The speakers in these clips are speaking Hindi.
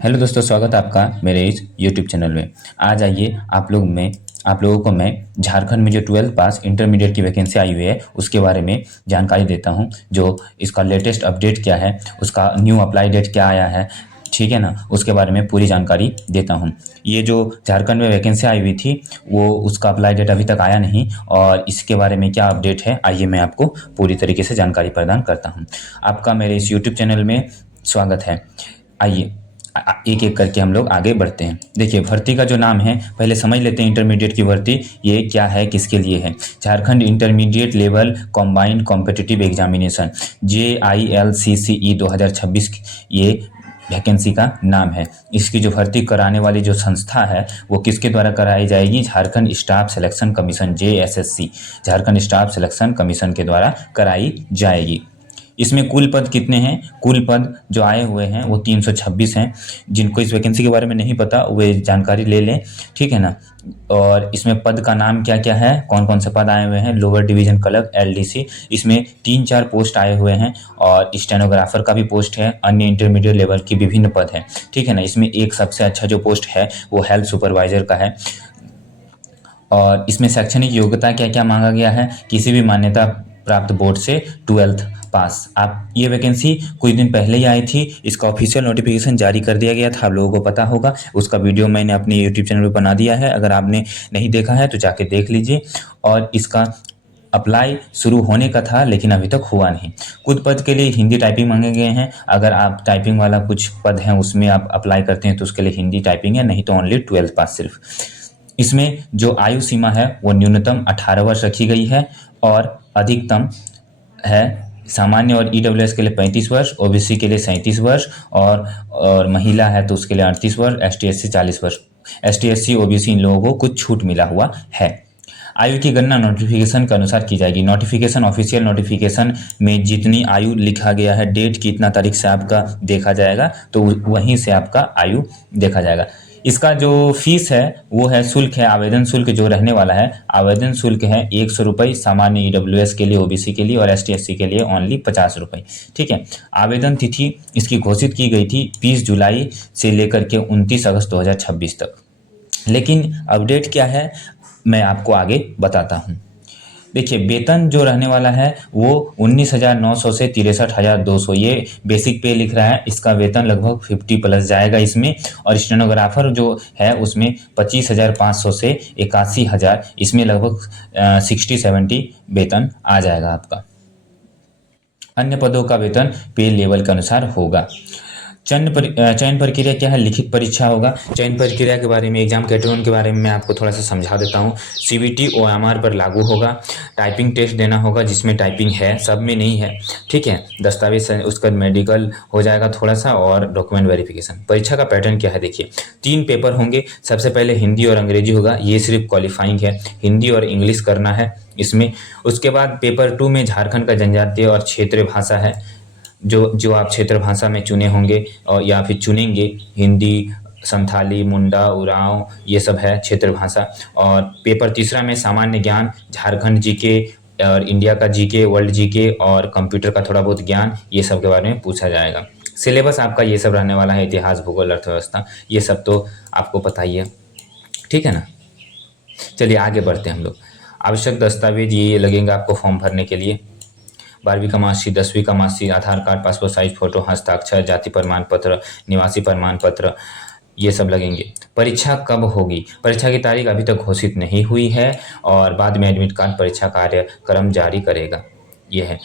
हेलो दोस्तों, स्वागत है आपका मेरे इस यूट्यूब चैनल में। आज आइए आप लोगों को मैं झारखंड में जो 12th पास इंटरमीडिएट की वैकेंसी आई हुई है उसके बारे में जानकारी देता हूं। जो इसका लेटेस्ट अपडेट क्या है, उसका न्यू अप्लाई डेट क्या आया है, ठीक है ना, उसके बारे में पूरी जानकारी देता हूं। ये जो झारखंड में वैकेंसी आई हुई थी वो उसका अप्लाई डेट अभी तक आया नहीं, और इसके बारे में क्या अपडेट है आइए मैं आपको पूरी तरीके से जानकारी प्रदान करता हूँ। आपका मेरे इस यूट्यूब चैनल में स्वागत है। आइए एक एक करके हम लोग आगे बढ़ते हैं। देखिए, भर्ती का जो नाम है पहले समझ लेते हैं। इंटरमीडिएट की भर्ती ये क्या है, किसके लिए है। Jharkhand intermediate level combined competitive examination JILCCE 2026 ये वैकेंसी का नाम है। इसकी जो भर्ती कराने वाली जो संस्था है वो किसके द्वारा कराई जाएगी? Jharkhand staff selection commission JSSC, Jharkhand staff selection commission के द्वारा कराई जाएगी। इसमें कुल पद कितने हैं? कुल पद जो आए हुए हैं वो 326 हैं। जिनको इस वैकेंसी के बारे में नहीं पता वे जानकारी ले लें, ठीक है ना। और इसमें पद का नाम क्या क्या है, कौन कौन से पद आए हुए हैं? लोअर डिवीजन क्लर्क LDC, इसमें 3-4 पोस्ट आए हुए हैं, और स्टेनोग्राफर का भी पोस्ट है। अन्य इंटरमीडिएट लेवल की विभिन्न पद हैं, ठीक है ना। इसमें एक सबसे अच्छा जो पोस्ट है वो हेल्थ सुपरवाइजर का है। और इसमें शैक्षणिक योग्यता क्या क्या मांगा गया है? किसी भी मान्यता प्राप्त बोर्ड से 12th पास। आप ये वैकेंसी कुछ दिन पहले ही आई थी, इसका ऑफिशियल नोटिफिकेशन जारी कर दिया गया था, आप लोगों को पता होगा। उसका वीडियो मैंने अपने यूट्यूब चैनल पर बना दिया है, अगर आपने नहीं देखा है तो जाके देख लीजिए। और इसका अप्लाई शुरू होने का था लेकिन अभी तक हुआ नहीं। कुछ पद के लिए हिंदी टाइपिंग मांगे गए हैं। अगर आप टाइपिंग वाला कुछ पद हैं उसमें आप अप्लाई करते हैं तो उसके लिए हिंदी टाइपिंग है, नहीं तो ओनली 12th पास सिर्फ। इसमें जो आयु सीमा है वो न्यूनतम 18 वर्ष रखी गई है, और अधिकतम है सामान्य और EWS के लिए 35 वर्ष, OBC के लिए 37 वर्ष, और महिला है तो उसके लिए 38 वर्ष, ST SC 40 वर्ष। ST SC OBC इन लोगों को कुछ छूट मिला हुआ है। आयु की गणना नोटिफिकेशन के अनुसार की जाएगी। नोटिफिकेशन ऑफिशियल नोटिफिकेशन में जितनी आयु लिखा गया है, डेट की इतना तारीख से आपका देखा जाएगा, तो वहीं से आपका आयु देखा जाएगा। इसका जो फीस है वो है, शुल्क है, आवेदन शुल्क जो रहने वाला है, आवेदन शुल्क है 100 रुपये सामान्य EWS के लिए, OBC के लिए और ST SC के लिए ओनली 50 रुपये, ठीक है। आवेदन तिथि इसकी घोषित की गई थी 20 जुलाई से लेकर के 29 अगस्त 2026 तक। लेकिन अपडेट क्या है मैं आपको आगे बताता हूँ। देखिए, वेतन जो रहने वाला है वो 19,900 से 63,200 ये बेसिक पे लिख रहा है। इसका वेतन लगभग 50 प्लस जाएगा इसमें। और स्टेनोग्राफर जो है उसमें 25,500 से 81,000, इसमें लगभग 60-70 वेतन आ जाएगा आपका। अन्य पदों का वेतन पे लेवल के अनुसार होगा। चयन प्रक्रिया क्या है? लिखित परीक्षा होगा। चयन प्रक्रिया के बारे में, एग्जाम कैटेगरी के बारे में मैं आपको थोड़ा सा समझा देता हूँ। CBT OMR पर लागू होगा। टाइपिंग टेस्ट देना होगा, जिसमें टाइपिंग है, सब में नहीं है, ठीक है। दस्तावेज उसका मेडिकल हो जाएगा थोड़ा सा, और डॉक्यूमेंट वेरिफिकेशन। परीक्षा का पैटर्न क्या है? देखिए, 3 पेपर होंगे। सबसे पहले हिंदी और अंग्रेजी होगा, ये सिर्फ क्वालिफाइंग है, हिंदी और इंग्लिश करना है इसमें। उसके बाद पेपर 2 में झारखंड का जनजातीय और क्षेत्रीय भाषा है, जो आप क्षेत्र भाषा में चुने होंगे और या फिर चुनेंगे। हिंदी, संथाली, मुंडा, उरांव ये सब है क्षेत्र भाषा। और पेपर 3 में सामान्य ज्ञान, झारखंड GK और इंडिया का GK, वर्ल्ड GK और कंप्यूटर का थोड़ा बहुत ज्ञान, ये सब के बारे में पूछा जाएगा। सिलेबस आपका ये सब रहने वाला है, इतिहास, भूगोल, अर्थव्यवस्था, ये सब तो आपको पता ही है, ठीक है ना। चलिए आगे बढ़ते हैं हम लोग। आवश्यक दस्तावेज ये लगेंगे आपको फॉर्म भरने के लिए। 12वीं का मार्कशीट, 10वीं का मार्कशीट, आधार कार्ड, पासपोर्ट साइज फोटो, हस्ताक्षर, जाति प्रमाण पत्र, निवासी प्रमाण पत्र, ये सब लगेंगे। परीक्षा कब होगी? परीक्षा की तारीख अभी तक घोषित नहीं हुई है, और बाद में एडमिट कार्ड परीक्षा कार्यक्रम जारी करेगा। ये है।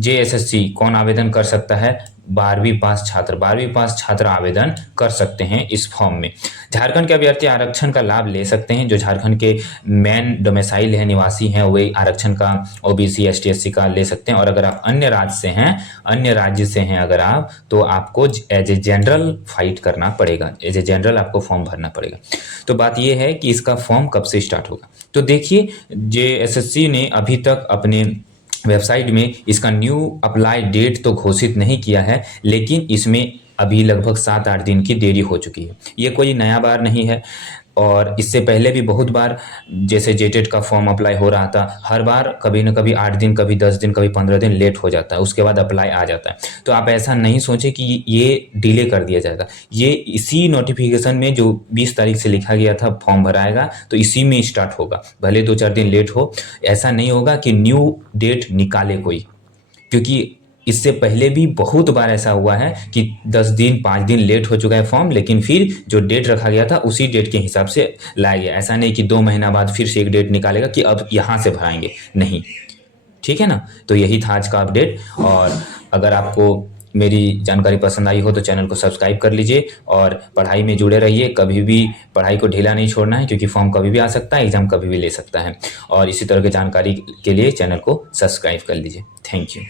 JSSC कौन आवेदन कर सकता है? 12वीं पास छात्र। 12वीं पास छात्र आवेदन कर सकते हैं इस फॉर्म में। झारखंड के अभ्यर्थी आरक्षण का लाभ ले सकते हैं। जो झारखंड के मेन डोमिसाइल है, निवासी हैं, वे आरक्षण का OBC ST SC का ले सकते हैं। और अगर आप अन्य राज्य से हैं अगर आप, तो आपको एज ए जनरल फाइट करना पड़ेगा, एज ए जनरल आपको फॉर्म भरना पड़ेगा। तो बात यह है कि इसका फॉर्म कब से स्टार्ट होगा। तो देखिए, JSSC ने अभी तक अपने वेबसाइट में इसका न्यू अप्लाई डेट तो घोषित नहीं किया है, लेकिन इसमें अभी लगभग 7-8 दिन की देरी हो चुकी है। ये कोई नया बार नहीं है। और इससे पहले भी बहुत बार जैसे जेटेट का फॉर्म अप्लाई हो रहा था, हर बार कभी ना कभी 8 दिन, कभी 10 दिन, कभी 15 दिन लेट हो जाता है, उसके बाद अप्लाई आ जाता है। तो आप ऐसा नहीं सोचें कि ये डिले कर दिया जाएगा। ये इसी नोटिफिकेशन में जो 20 तारीख से लिखा गया था फॉर्म भराएगा, तो इसी में स्टार्ट होगा, भले 2-4 दिन लेट हो। ऐसा नहीं होगा कि न्यू डेट निकाले कोई, क्योंकि इससे पहले भी बहुत बार ऐसा हुआ है कि 10 दिन 5 दिन लेट हो चुका है फॉर्म, लेकिन फिर जो डेट रखा गया था उसी डेट के हिसाब से लाया गया। ऐसा नहीं कि 2 महीना बाद फिर से एक डेट निकालेगा कि अब यहाँ से भराएंगे, नहीं। ठीक है ना। तो यही था आज का अपडेट। और अगर आपको मेरी जानकारी पसंद आई हो तो चैनल को सब्सक्राइब कर लीजिए और पढ़ाई में जुड़े रहिए। कभी भी पढ़ाई को ढीला नहीं छोड़ना है, क्योंकि फॉर्म कभी भी आ सकता है, एग्जाम कभी भी ले सकता है। और इसी तरह की जानकारी के लिए चैनल को सब्सक्राइब कर लीजिए। Thank you.